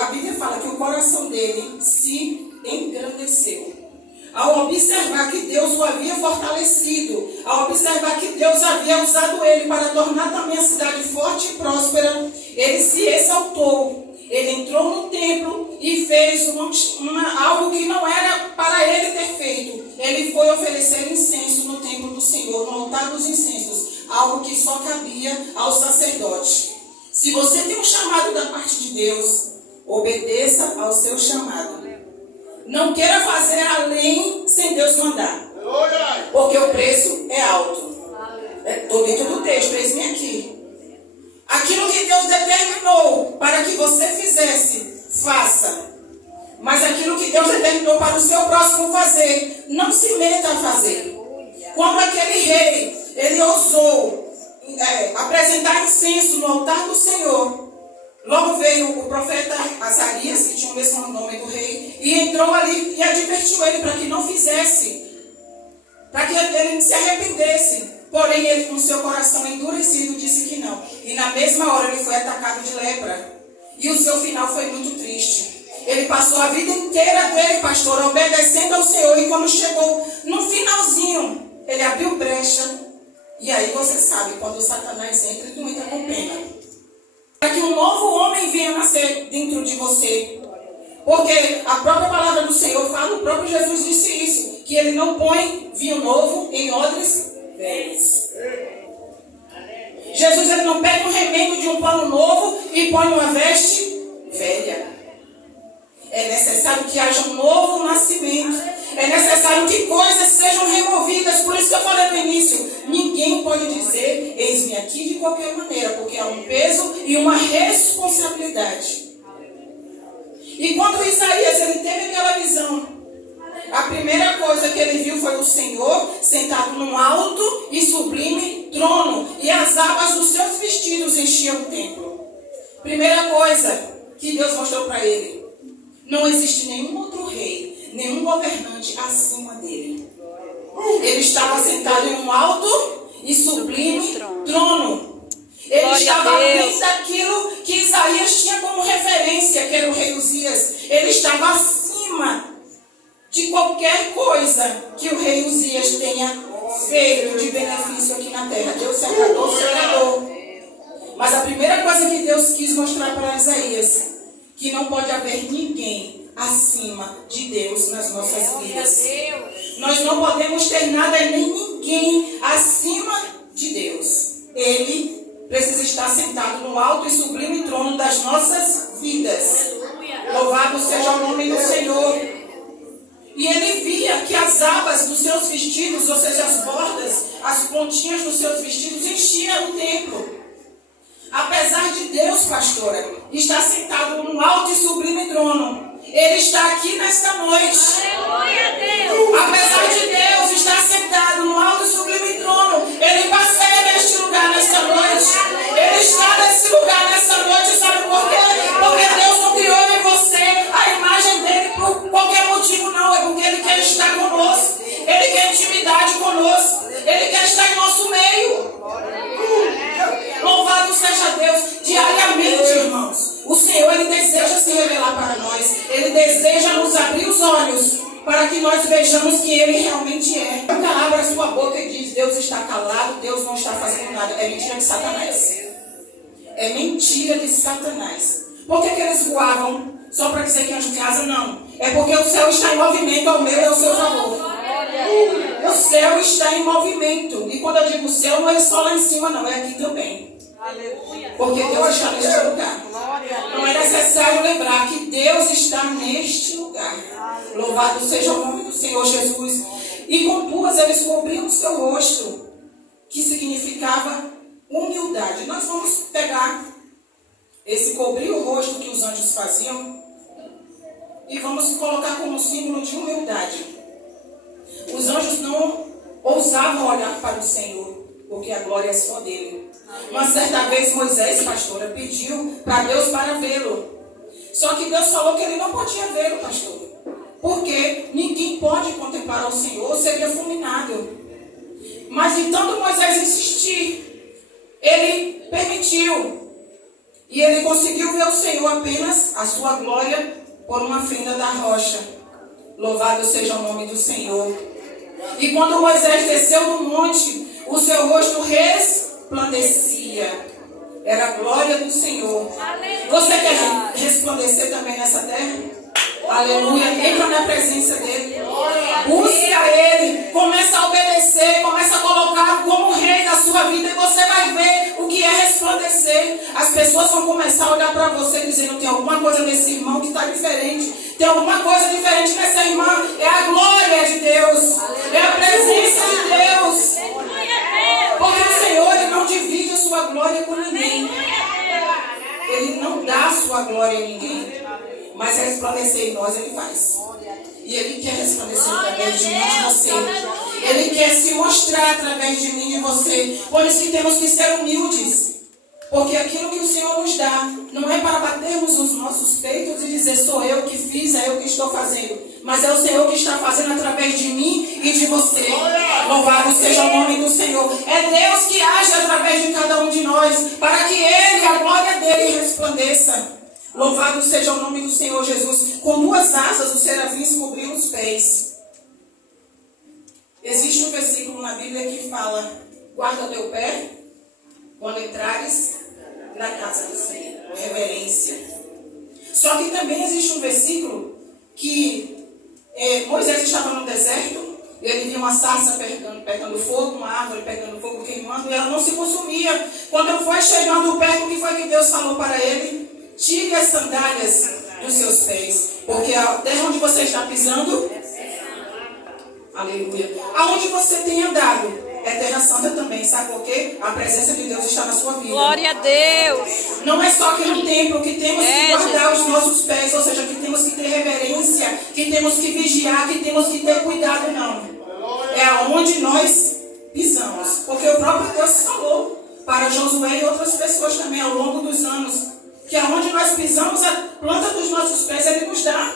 A Bíblia fala que o coração dele se engrandeceu. Ao observar que Deus o havia fortalecido, ao observar que Deus havia usado ele para tornar também a cidade forte e próspera, ele se exaltou. Ele entrou no templo e fez algo que não era para ele ter feito. Ele foi oferecer incenso no templo do Senhor, no altar dos incensos, algo que só cabia ao sacerdote. Se você tem um chamado da parte de Deus, obedeça ao seu chamado. Não queira fazer além sem Deus mandar, porque o preço é alto. Estou dentro do texto, eis-me aqui. Aquilo que Deus determinou para que você fizesse, faça. Mas aquilo que Deus determinou para o seu próximo fazer, não se meta a fazer. Quando aquele rei, ele ousou apresentar incenso no altar do Senhor, logo veio o profeta Azarias, que tinha o mesmo nome do rei, e entrou ali e advertiu ele para que não fizesse, para que ele se arrependesse. Porém, ele, com seu coração endurecido, disse que não. E na mesma hora ele foi atacado de lepra. E o seu final foi muito triste. Ele passou a vida inteira dele, pastor, obedecendo ao Senhor. E quando chegou no finalzinho, ele abriu brecha. E aí você sabe, quando o Satanás entra, tu entra com pena. Para que um novo homem venha nascer dentro de você. Porque a própria palavra do Senhor fala, o próprio Jesus disse isso, que ele não põe vinho novo em odres velhos. Jesus, ele não pega um remendo de um pano novo e põe numa veste velha. É necessário que haja um novo nascimento. É necessário que coisas sejam removidas. Por isso que eu falei no início, ninguém pode dizer, eis-me aqui de qualquer maneira, porque há um peso e uma responsabilidade. E quando Isaías, ele teve aquela visão, a primeira coisa que ele viu foi o Senhor sentado num alto e sublime trono, e as abas dos seus vestidos enchiam o templo. Primeira coisa que Deus mostrou para ele: não existe nenhum outro rei, nenhum governante acima dele. Ele estava sentado em um alto e sublime trono. Ele estava além daquilo que Isaías tinha como referência, que era o rei Uzias. Ele estava acima de qualquer coisa que o rei Uzias tenha feito de benefício aqui na terra. Deus se agradou. Mas a primeira coisa que Deus quis mostrar para Isaías, que não pode haver ninguém acima de Deus nas nossas vidas. Nós não podemos ter nada nem ninguém acima de Deus. Ele precisa estar sentado no alto e sublime trono das nossas vidas. Louvado seja o nome do Senhor. E ele via que as abas dos seus vestidos, ou seja, as bordas, as pontinhas dos seus vestidos, enchiam o templo. Apesar de Deus, pastora, estar sentado num alto e sublime trono, ele está aqui nesta noite. Apesar de Deus estar sentado no alto e sublime trono, ele passeia neste lugar nesta noite. Ele está nesse lugar nesta noite, sabe por quê? Porque Deus não criou em você a imagem dele por qualquer motivo, não. É porque ele quer estar conosco. Ele quer intimidade conosco. Ele quer estar em nosso meio. Louvado seja Deus. Diariamente, irmãos, o Senhor, ele deseja se revelar para nós. Ele deseja nos abrir os olhos para que nós vejamos que ele realmente é. Nunca abra a sua boca e diz: Deus está calado, Deus não está fazendo nada. É mentira de Satanás. É mentira de Satanás. Por que eles voavam só para dizer que é de casa? Não. É porque o céu está em movimento ao meu e ao seu favor. O céu está em movimento. E quando eu digo céu, não é só lá em cima, não. É aqui também. Porque Deus está neste lugar. Não é necessário lembrar que Deus está neste lugar. Louvado seja o nome do Senhor Jesus. E com púas eles cobriam o seu rosto, que significava humildade. Nós vamos pegar esse cobrir o rosto que os anjos faziam e vamos colocar como símbolo de humildade. Os anjos não ousavam olhar para o Senhor, porque a glória é só dele. Uma certa vez Moisés, pastora, pediu para Deus para vê-lo. Só que Deus falou que ele não podia vê-lo, pastor. Porque ninguém pode contemplar o Senhor, seria fulminado. Mas de tanto Moisés insistir, ele permitiu. E ele conseguiu ver o Senhor apenas, a sua glória, por uma fenda da rocha. Louvado seja o nome do Senhor. E quando Moisés desceu do monte, o seu rosto resplandecia. Era a glória do Senhor. Você quer resplandecer também nessa terra? Aleluia. Entra na presença dele. Busque a ele. Começa a obedecer. Começa a colocar como rei da sua vida. E você vai ver o que é resplandecer. As pessoas vão começar a olhar para você dizendo: tem alguma coisa nesse irmão que está diferente. Tem alguma coisa diferente nessa irmã. É a glória de Deus. É a presença de Deus. Porque o Senhor, ele não divide a sua glória com ninguém. Ele não dá a sua glória a ninguém. Mas resplandecer em nós, ele faz. E ele quer resplandecer através de mim e de você. Ele quer se mostrar através de mim e de você. Por isso que temos que ser humildes. Porque aquilo que o Senhor nos dá não é para batermos os nossos peitos e dizer: sou eu que fiz, é eu que estou fazendo. Mas é o Senhor que está fazendo através de mim e de você. Louvado seja o nome do Senhor. É Deus que age através de cada um de nós, para que Ele, a glória dele, resplandeça. Louvado seja o nome do Senhor Jesus. Com 2 asas os serafins cobriam os pés. Existe um versículo na Bíblia que fala: guarda teu pé quando entrares na casa do Senhor. Reverência. Só que também existe um versículo que Moisés estava no deserto. Ele viu uma sarça pegando fogo, uma árvore pegando fogo, queimando, e ela não se consumia. Quando ele foi chegando perto, o que foi que Deus falou para ele? Tire as sandálias dos seus pés, porque a terra onde você está pisando, aleluia, aonde você tem andado, é terra santa também, sabe por quê? A presença de Deus está na sua vida. Glória a Deus. Não é só aqui no templo que temos que guardar os nossos pés, ou seja, que temos que ter reverência, que temos que vigiar, que temos que ter cuidado, não. É aonde nós pisamos, porque o próprio Deus falou para Josué e outras pessoas também ao longo dos anos, que aonde nós pisamos, a planta dos nossos pés, Ele nos dá.